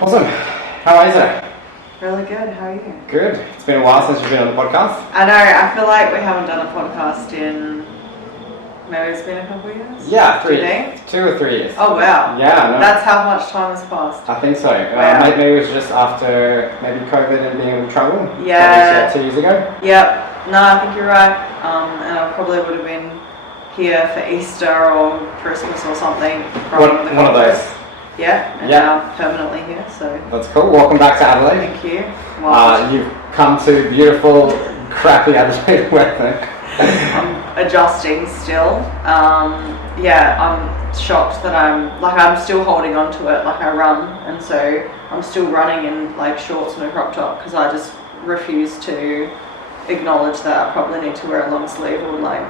Awesome. How are you today? Really good. How are you? Good. It's been a while since you've been on the podcast. I know. I feel like we haven't done a podcast in maybe it's been a couple of years. Yeah, 2 or 3 years. Oh wow. Yeah. No, That's how much time has passed. I think so. Wow. Maybe it was just after maybe COVID and being able to travel. Yeah. Probably 2 years ago. Yep. No, I think you're right. And I probably would have been here for Easter or Christmas or something. One of those. Yeah. And now permanently here. So. That's cool. Welcome back to Adelaide. Thank you. You've come to beautiful, crappy Adelaide weather. I'm adjusting still. I'm shocked that I'm still holding on to it. Like I run, and so I'm still running in like shorts and a crop top because I just refuse to acknowledge that I probably need to wear a long sleeve or like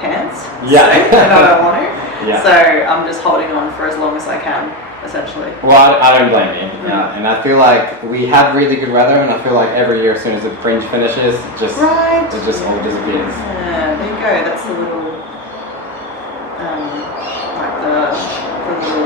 pants. Yeah. And I don't want to. Yeah. So I'm just holding on for as long as I can, essentially. Well, I don't blame you. And I feel like we have really good weather, and I feel like every year as soon as the fringe finishes, it just all disappears. Yeah, there you go. That's a little, like the little,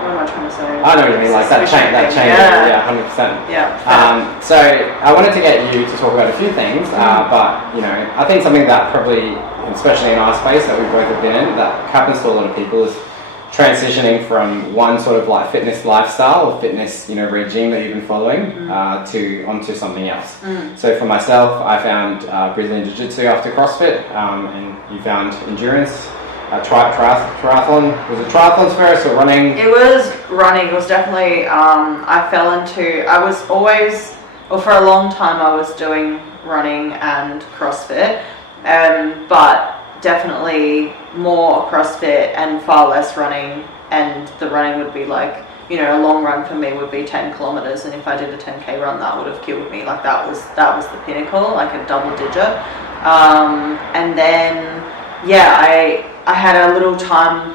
what am I trying to say? I know what you mean, like that change, yeah, 100%. Yeah. So I wanted to get you to talk about a few things, but I think something that probably, especially in our space that we both have been in, that happens to a lot of people is transitioning from one sort of like fitness lifestyle or fitness regime that you've been following to onto something else. So for myself, I found Brazilian Jiu-Jitsu after CrossFit, and you found endurance. Triathlon. Was it triathlons first or running? It was running. It was definitely, for a long time I was doing running and CrossFit, but definitely more CrossFit and far less running, and the running would be like, a long run for me would be 10 kilometers, and if I did a 10k run that would have killed me. Like that was the pinnacle, like a double digit. And then I had a little time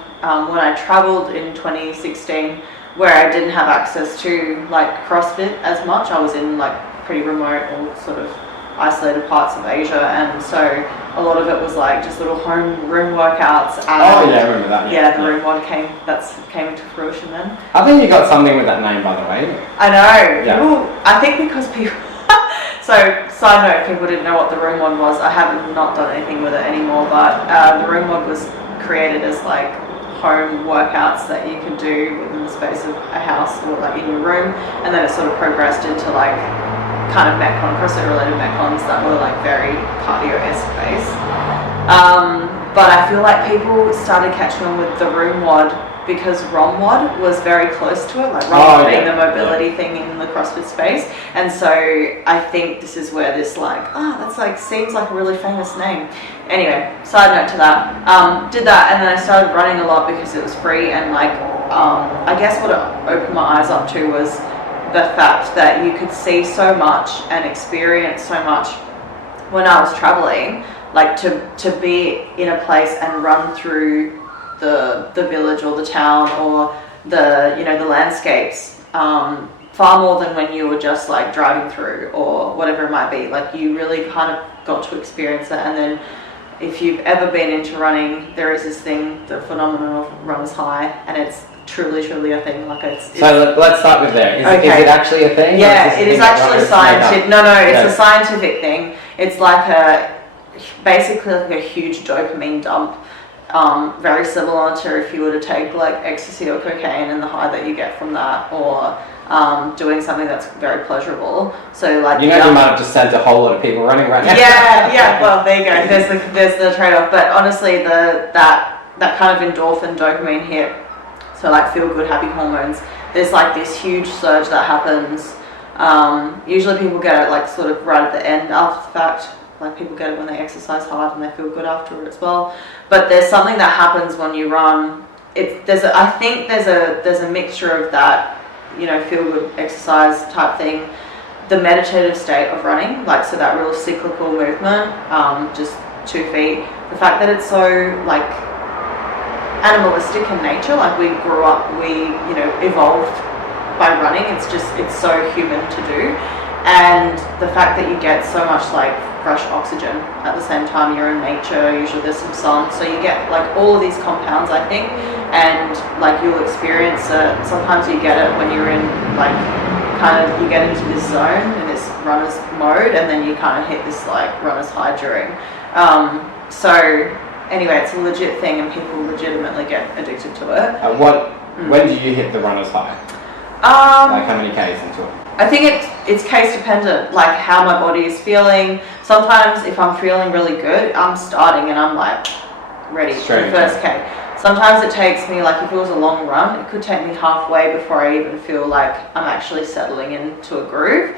when I traveled in 2016 where I didn't have access to like CrossFit as much. I was in like pretty remote or sort of isolated parts of Asia, and so a lot of it was like just little home room workouts. And I remember that. Yeah, the room one came into fruition then. I think you got something with that name, by the way. I know. Yeah. People, I think because people. So, side note, people didn't know what the room one was. I have not done anything with it anymore, but the room one was created as like home workouts that you could do within the space of a house or like in your room, and then it sort of progressed into like kind of Metcon, CrossFit related Metcons that were like very cardio-esque based. But I feel like people started catching on with the room WOD because ROM-WOD was very close to it, like ROM being the mobility thing in the CrossFit space. And so I think this is where this that's like seems like a really famous name. Anyway, side note to that, did that, and then I started running a lot because it was free, and I guess what it opened my eyes up to was the fact that you could see so much and experience so much when I was traveling, like to be in a place and run through the village or the town or the landscapes far more than when you were just like driving through or whatever it might be. Like you really kind of got to experience that. And then if you've ever been into running, there is this thing, the phenomenon of runner's high, and it's truly a thing. Like it's so let's start with there. Is it actually a thing? Yeah, it is actually scientific. No, it's a scientific thing. It's like basically like a huge dopamine dump. Very similar to if you were to take like ecstasy or cocaine and the high that you get from that, or doing something that's very pleasurable. So like you might have just sent a whole lot of people running right now. Yeah. Well, there you go. There's the trade-off. But honestly, that kind of endorphin, dopamine hit. So like feel good, happy hormones. There's like this huge surge that happens. Usually people get it like sort of right at the end after the fact. Like people get it when they exercise hard and they feel good after it as well. But there's something that happens when you run. I think there's a mixture of that, feel good exercise type thing, the meditative state of running, like so that real cyclical movement, just 2 feet. The fact that it's so like animalistic in nature, like we evolved by running. It's so human to do. and the fact that you get so much like fresh oxygen at the same time you're in nature, usually there's some sun, so you get like all of these compounds, I think, and like you'll experience it. Sometimes you get it when you're in like kind of, you get into this zone, in this runner's mode, and then you kind of hit this like runner's high during. So anyway, it's a legit thing and people legitimately get addicted to it. When do you hit the runner's high? Like how many Ks into it? I think it's case dependent, like how my body is feeling. Sometimes if I'm feeling really good, I'm starting and I'm like ready for the first K. Sometimes it takes me, like if it was a long run, it could take me halfway before I even feel like I'm actually settling into a groove.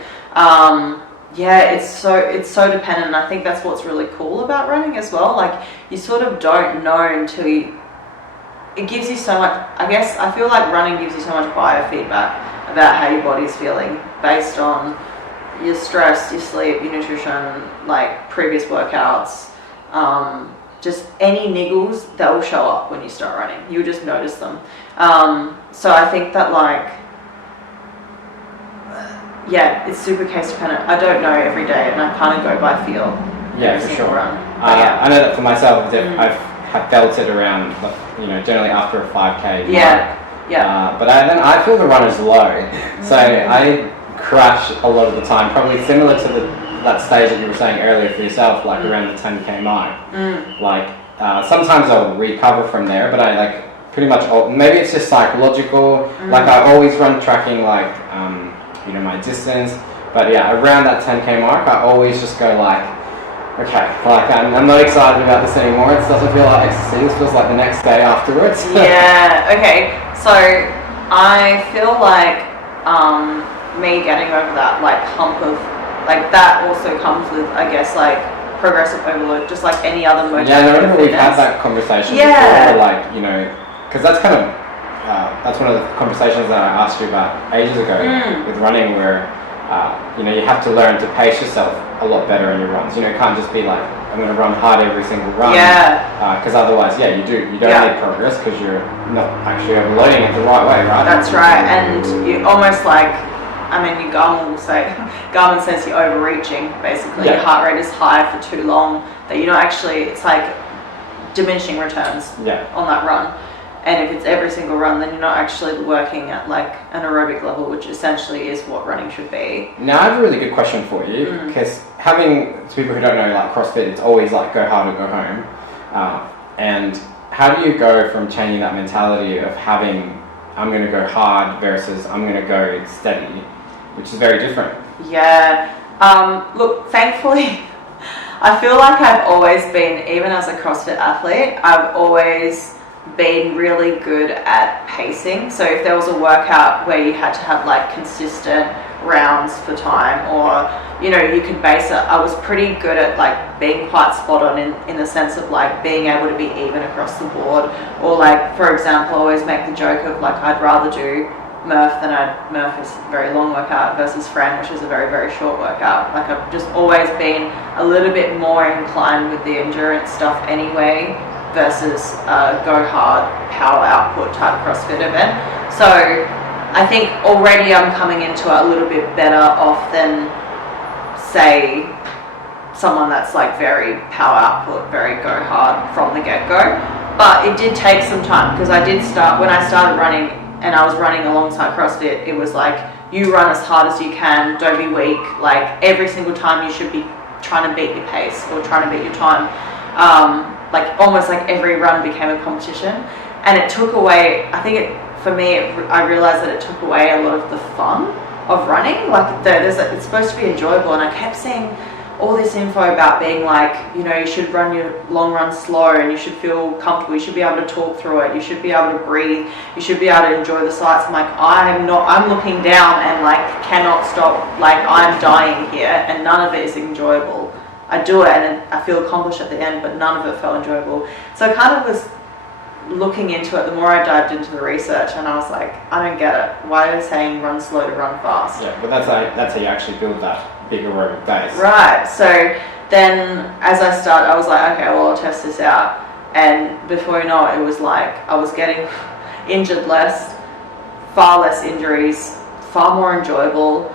Yeah, it's so dependent, and I think that's what's really cool about running as well. Like you sort of don't know until it gives you so much, I guess, I feel like running gives you so much biofeedback about how your body's feeling based on your stress, your sleep, your nutrition, like previous workouts, just any niggles that will show up when you start running. You'll just notice them. So I think that like, yeah, it's super case dependent. I don't know every day, and I kind of go by feel. Yeah, for sure. Run. I know that for myself, I've felt it around, generally after a 5K. Yeah. But then I feel the run is low, so I crash a lot of the time. Probably similar to that stage that you were saying earlier for yourself, like around the 10K mark. Like sometimes I'll recover from there, but I like pretty much. Maybe it's just psychological. Like I always run tracking like my distance, but yeah, around that 10K mark, I always just go like, okay, like I'm not excited about this anymore. It doesn't feel like ecstasy. This feels like the next day afterwards. Yeah. Okay. So I feel like me getting over that like hump of like that also comes with, I guess, like progressive overload, just like any other motor. Yeah, I remember we've had that conversation before, like because that's kind of that's one of the conversations that I asked you about ages ago with running, where you have to learn to pace yourself a lot better in your runs. You can't just be like, I'm going to run hard every single run. Because otherwise, you don't make progress because you're not actually overloading it the right way, right? That's right, and you almost like, your Garmin says you're overreaching, basically. Your heart rate is high for too long, that you're not actually, it's like diminishing returns on that run. And if it's every single run, then you're not actually working at like an aerobic level, which essentially is what running should be. Now I have a really good question for you, because to people who don't know, like CrossFit, it's always like go hard or go home. And how do you go from changing that mentality of having, I'm going to go hard versus I'm going to go steady, which is very different? Yeah. Look, thankfully, I feel like I've always been, even as a CrossFit athlete, I've always been really good at pacing. So if there was a workout where you had to have like consistent rounds for time, or you could base it, I was pretty good at like being quite spot on in the sense of like being able to be even across the board. Or like, for example, I always make the joke of like, I'd rather do Murph Murph is a very long workout versus Fran, which is a very, very short workout. Like I've just always been a little bit more inclined with the endurance stuff anyway, versus go hard power output type CrossFit event. So I think already I'm coming into it a little bit better off than say someone that's like very power output, very go hard from the get-go. But it did take some time, because I did start, when I started running and I was running alongside CrossFit, it was like, you run as hard as you can, don't be weak. Like every single time you should be trying to beat your pace or trying to beat your time. Like almost like every run became a competition, and it took away, I think I realized that it took away a lot of the fun of running. Like it's supposed to be enjoyable, and I kept seeing all this info about being like, you should run your long run slow, and you should feel comfortable, you should be able to talk through it, you should be able to breathe, you should be able to enjoy the sights. I'm like, I'm looking down and like cannot stop, like I'm dying here, and none of it is enjoyable. I do it and I feel accomplished at the end, but none of it felt enjoyable. So I kind of was looking into it, the more I dived into the research, and I was like, I don't get it. Why are they saying run slow to run fast? Yeah, but that's how you actually build that big aerobic base. Right. So then as I started, I was like, okay, well, I'll test this out. And before you know it, it was like I was getting injured less, far less injuries, far more enjoyable.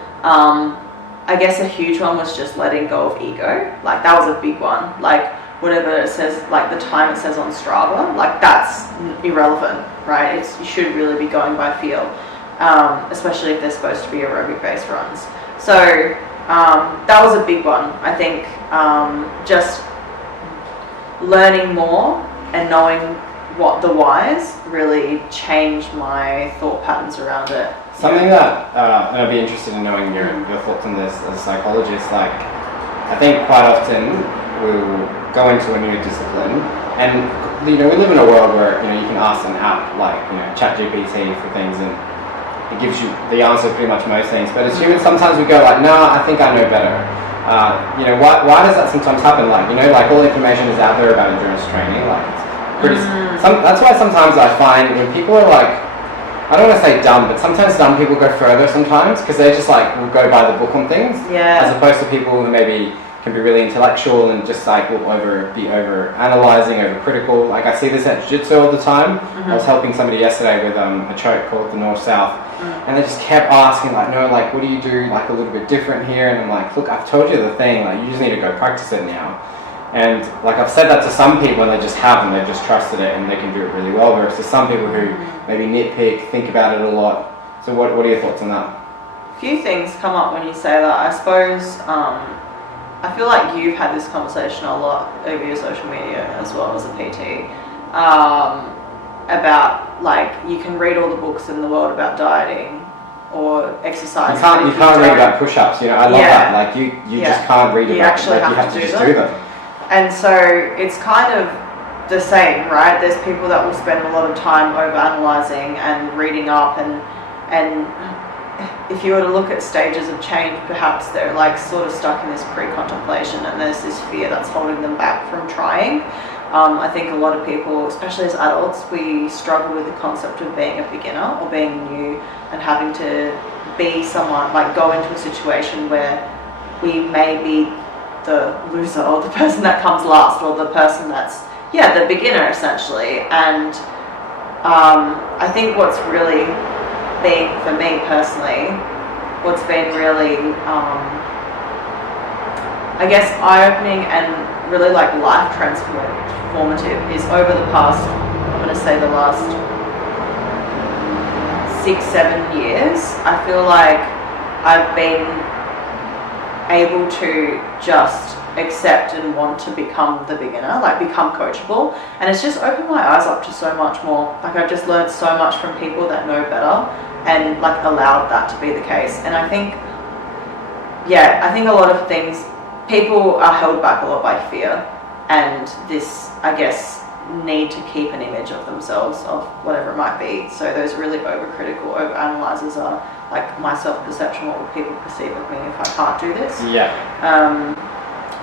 I guess a huge one was just letting go of ego. Like that was a big one. Like whatever it says, like the time it says on Strava, like that's irrelevant, right? You should really be going by feel, especially if they're supposed to be aerobic based runs. So that was a big one. I think just learning more and knowing what the whys really changed my thought patterns around it. Something that, and I'd be interested in knowing your thoughts on this as a psychologist, like, I think quite often we'll go into a new discipline, and, you know, we live in a world where, you know, you can ask an app like, you know, ChatGPT for things, and it gives you the answer to pretty much most things, but as humans, sometimes we go like, nah, I think I know better. You know, why does that sometimes happen? Like, you know, like all information is out there about endurance training, like, it's pretty, that's why sometimes I find when people are like, I don't want to say dumb, but sometimes dumb people go further sometimes because they just like will go by the book on things, as opposed to people who maybe can be really intellectual and just like will be over analyzing, over critical. Like I see this at jiu-jitsu all the time. I was helping somebody yesterday with a choke called the North-South, and they just kept asking like, no, like what do you do like a little bit different here? And I'm like, look, I've told you the thing, like you just need to go practice it now. And like I've said that to some people and they just haven't, they've just trusted it and they can do it really well, versus some people who maybe nitpick, think about it a lot. So what are your thoughts on that? A few things come up when you say that. I suppose I feel like you've had this conversation a lot over your social media as well as a PT about like you can read all the books in the world about dieting or exercise. You can't read about push-ups, you know, I love that. Like you just can't read about it. Actually like, you have to just do them. And so it's kind of the same, right? There's people that will spend a lot of time over-analysing and reading up and if you were to look at stages of change, perhaps they're like sort of stuck in this pre-contemplation and there's this fear that's holding them back from trying. I think a lot of people, especially as adults, we struggle with the concept of being a beginner or being new and having to be someone, like go into a situation where we may be the loser or the person that comes last or the person that's the beginner essentially. And I think what's really been, for me personally, what's been really I guess eye-opening and really like life transformative is over the past, I'm going to say the last 6-7 years, I feel like I've been able to just accept and want to become the beginner, like become coachable, and it's just opened my eyes up to so much more. Like I've just learned so much from people that know better and like allowed that to be the case. And I think a lot of things, people are held back a lot by fear and this, I guess, need to keep an image of themselves, of whatever it might be. So those really overcritical, over-analyzers are like my self-perception, what will people perceive of me if I can't do this?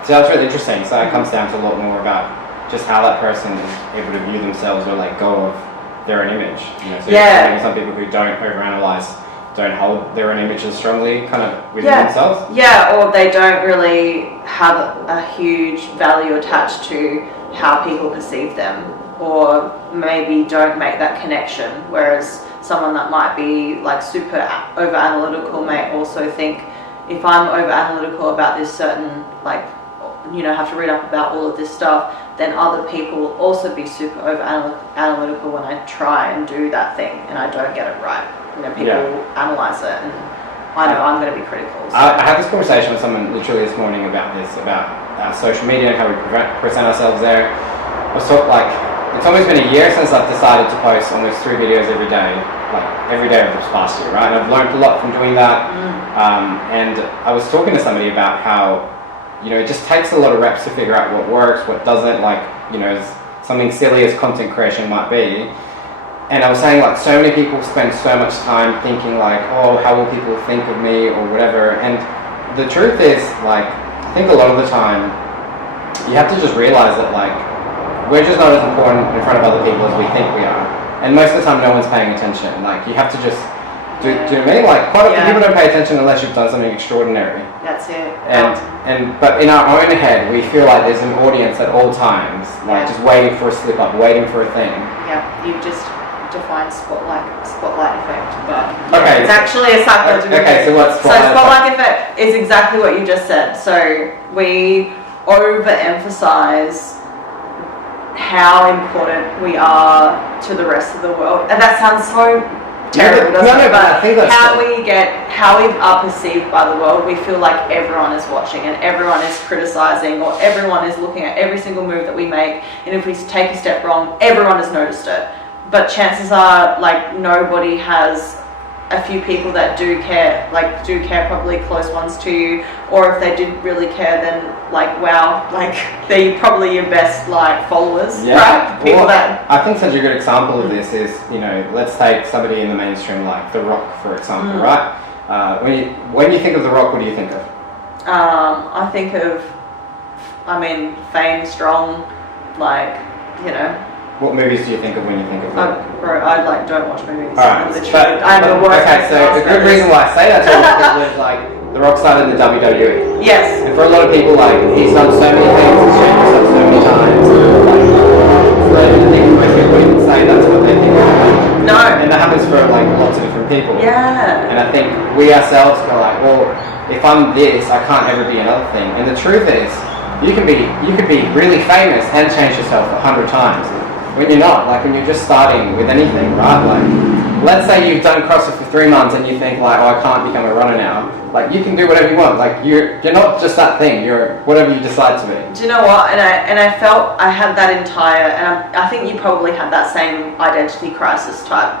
So that's really interesting. So it comes down to a lot more about just how that person is able to view themselves or let go of their own image. You know, so some people who don't overanalyze don't hold their own image as strongly kind of within themselves. Yeah, or they don't really have a huge value attached to how people perceive them, or maybe don't make that connection, whereas someone that might be like super over analytical may also think, if I'm over analytical about this certain, like, you know, have to read up about all of this stuff, then other people will also be super over analytical when I try and do that thing and I don't get it right. You know, people analyze it, and I know I'm going to be critical. So. I had this conversation with someone literally this morning about social media and how we present ourselves there. I was talking, like, it's almost been a year since I've decided to post almost 3 videos every day, like every day of this past year, right? And I've learned a lot from doing that. And I was talking to somebody about how, you know, it just takes a lot of reps to figure out what works, what doesn't, like, you know, something silly as content creation might be. And I was saying, like, so many people spend so much time thinking, like, oh, how will people think of me or whatever. And the truth is, like, I think a lot of the time you have to just realize that, like, we're just not as important in front of other people as we think we are. And most of the time no one's paying attention. Like, you have to just, do you know what I mean? Like, quite often people don't pay attention unless you've done something extraordinary. That's it. But in our own head, we feel like there's an audience at all times, like just waiting for a slip up, waiting for a thing. Yeah, you just define spotlight effect, but Okay. it's actually a psychological Okay, so what's spotlight effect is exactly what you just said. So we overemphasize how important we are to the rest of the world, and that sounds so terrible, doesn't it? But I think that's how we are perceived by the world. We feel like everyone is watching and everyone is criticizing, or everyone is looking at every single move that we make, and if we take a step wrong, everyone has noticed it. But chances are, like, nobody has a few people that do care, probably close ones to you, or if they did really care, then like, wow, like they're probably your best like followers, right? People that I think such a good example of this is, you know, let's take somebody in the mainstream like The Rock, for example, right? When you think of The Rock, what do you think of? I think of, fame, strong, like, you know. What movies do you think of when you think of that? Bro, I don't watch movies. Alright, I'm the worst. Okay, so a good reason why I say that is because like The Rock started in the WWE. Yes. And for a lot of people, like, he's done so many things, he's changed himself so many times. Like, for I think most people wouldn't say that's what they think of. No. And that happens for like lots of different people. Yeah. And I think we ourselves go like, well, if I'm this, I can't ever be another thing. And the truth is, you could be really famous and change yourself 100 times. When you're not, like when you're just starting with anything, right? Like, let's say you've done CrossFit for 3 months and you think like, oh, I can't become a runner now. Like, you can do whatever you want. Like, you're not just that thing. You're whatever you decide to be. Do you know what? And I felt I had that entire, and I think you probably had that same identity crisis type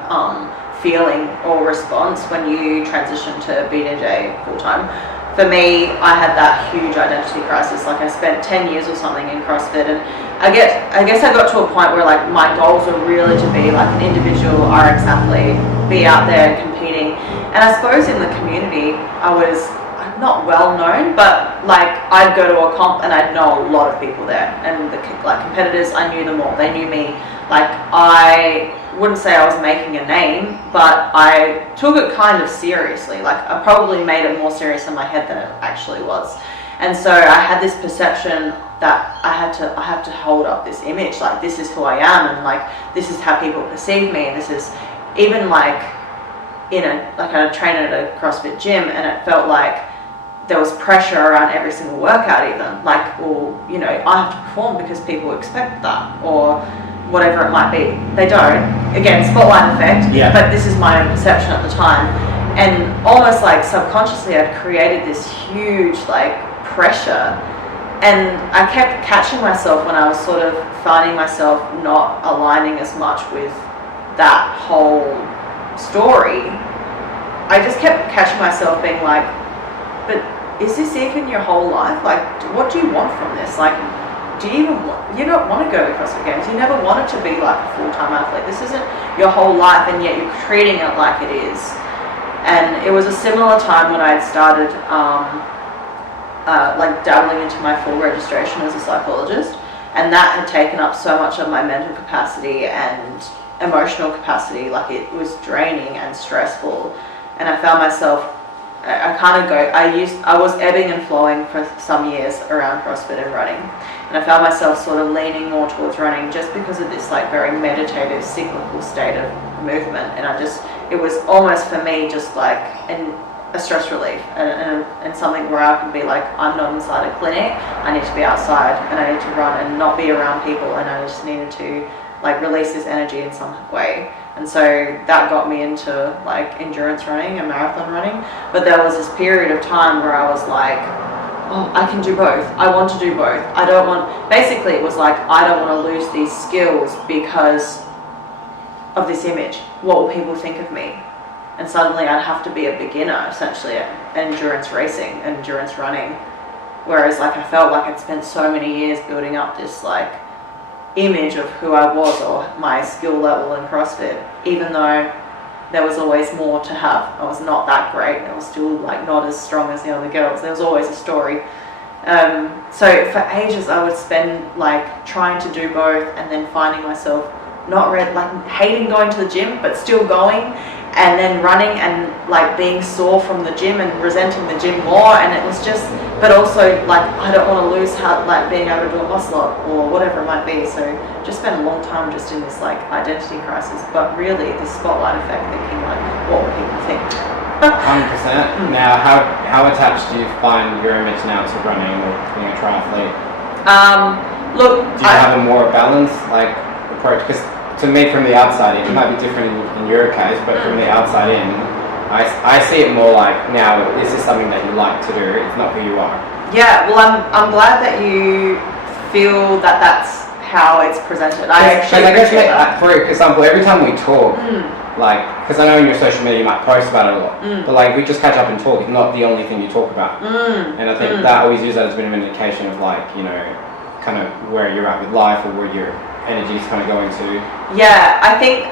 feeling or response when you transitioned to BJJ full time. For me, I had that huge identity crisis. Like, I spent 10 years or something in CrossFit, and I guess I got to a point where like my goals were really to be like an individual RX athlete, be out there competing. And I suppose in the community, I was not well known, but like I'd go to a comp and I'd know a lot of people there, and the like competitors, I knew them all. They knew me. Like, I wouldn't say I was making a name, but I took it kind of seriously. Like, I probably made it more serious in my head than it actually was. And so I had this perception that I have to hold up this image, like this is who I am, and like this is how people perceive me, and this is even like I trained at a CrossFit gym, and it felt like there was pressure around every single workout, even like, well, you know, I have to perform because people expect that, or whatever it might be. They don't. Again, spotlight effect. Yeah. But this is my own perception at the time, and almost like subconsciously, I'd created this huge like pressure, and I kept catching myself when I was sort of finding myself not aligning as much with that whole story. I just kept catching myself being like, but is this even your whole life? Like, what do you want from this? Like, do you even you don't want to go to CrossFit Games? You never wanted to be like a full-time athlete. This isn't your whole life, and yet you're treating it like it is. And it was a similar time when I had started like dabbling into my full registration as a psychologist, and that had taken up so much of my mental capacity and emotional capacity. Like, it was draining and stressful, and I found myself I was ebbing and flowing for some years around CrossFit and running, and I found myself sort of leaning more towards running just because of this like very meditative cyclical state of movement. And it was almost for me just like a stress relief and something where I could be like, I'm not inside a clinic, I need to be outside, and I need to run and not be around people, and I just needed to like release this energy in some way. And so that got me into like endurance running and marathon running. But there was this period of time where I was like, oh, I can do both. I want to do both. Basically it was like, I don't want to lose these skills because of this image. What will people think of me? And suddenly I'd have to be a beginner essentially at endurance racing, endurance running. Whereas like I felt like I'd spent so many years building up this like image of who I was or my skill level in CrossFit, even though there was always more to have. I was not that great. I was still like not as strong as the other girls. There was always a story. So for ages I would spend like trying to do both, and then finding myself like hating going to the gym but still going, and then running and like being sore from the gym and resenting the gym more, and it was just, but also like I don't want to lose how like being able to do a muscle up or whatever it might be. So just spent a long time just in this like identity crisis, but really the spotlight effect, thinking like, what will people think? 100%. Now, how attached do you find your image now to running or being a triathlete? Look, do you have a more balanced like approach? Because to me, from the outside in, it might be different in your case, but from the outside in, I see it more like, now, this is something that you like to do, it's not who you are. Yeah, well, I'm glad that you feel that that's how it's presented. I guess, for example, every time we talk, like, because I know in your social media you might post about it a lot, but like, we just catch up and talk, it's not the only thing you talk about. And I think that I always use that as a bit of an indication of like, you know, kind of where you're at with life or where your energy is kind of going to. Yeah, I think,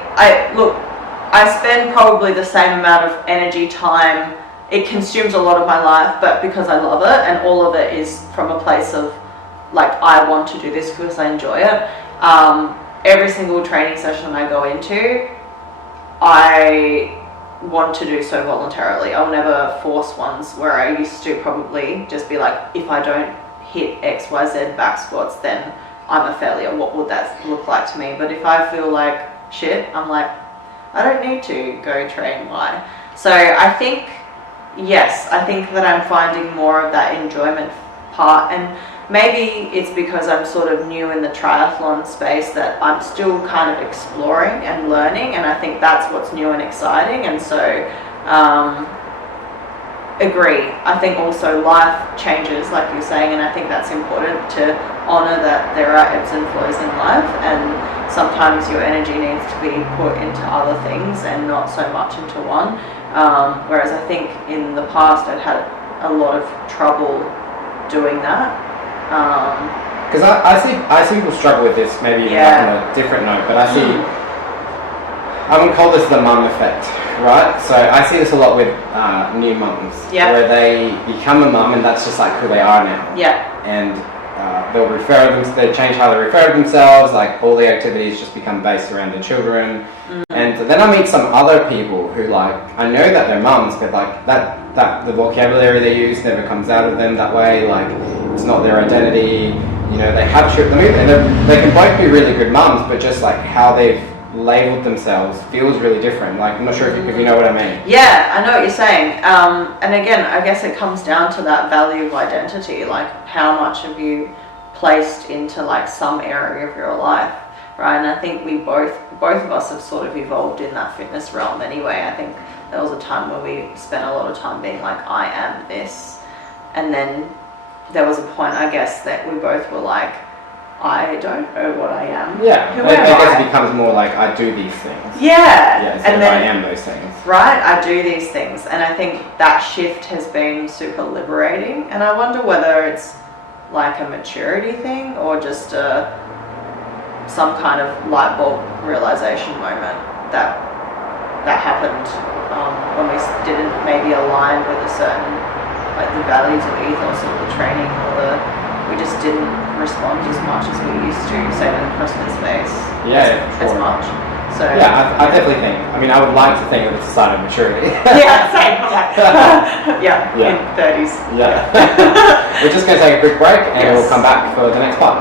I spend probably the same amount of energy, time. It consumes a lot of my life, but because I love it, and all of it is from a place of like, I want to do this because I enjoy it. Every single training session I go into, I want to do so voluntarily. I'll never force ones, where I used to probably just be like, if I don't hit XYZ back squats, then I'm a failure. What would that look like to me? But if I feel like shit, I'm like, I don't need to go train Y. So I think, yes, I think that I'm finding more of that enjoyment part, and maybe it's because I'm sort of new in the triathlon space that I'm still kind of exploring and learning, and I think that's what's new and exciting. And so agree, I think also life changes, like you're saying, and I think that's important to honor that there are ebbs and flows in life, and sometimes your energy needs to be put into other things and not so much into one. Whereas I think in the past I'd had a lot of trouble doing that. Because I see people struggle with this, maybe like on a different note, but I see, I would call this the mum effect, right? So I see this a lot with new mums, where they become a mum and that's just like who they are now. Yeah. And they'll they change how they refer to themselves, like all the activities just become based around their children. And then I meet some other people who like, I know that they're mums, but like that the vocabulary they use never comes out of them that way, like it's not their identity, you know, they have children, and they can both be really good mums, but just like how they've labeled themselves feels really different. Like, I'm not sure if you know what I mean. Yeah, I know what you're saying. And again, I guess it comes down to that value of identity, like how much have you placed into like some area of your life, right? And I think we both of us have sort of evolved in that fitness realm anyway. I think there was a time where we spent a lot of time being like, I am this, and then there was a point, I guess, that we both were like, I don't know what I am. Yeah, Who I am guess I? it becomes more like, I do these things. Yeah. And then I am those things. Right, I do these things. And I think that shift has been super liberating. And I wonder whether it's like a maturity thing or just some kind of light bulb realization moment that happened when we didn't maybe align with a certain, like the values or ethos of the training, or we just didn't respond as much as we used to, say in the CrossFit space. As much. So yeah, I definitely think. I mean, I would like to think that it's a sign of maturity. Yeah, same. In 30s. Yeah. We're just going to take a quick break, and we'll come back for the next part.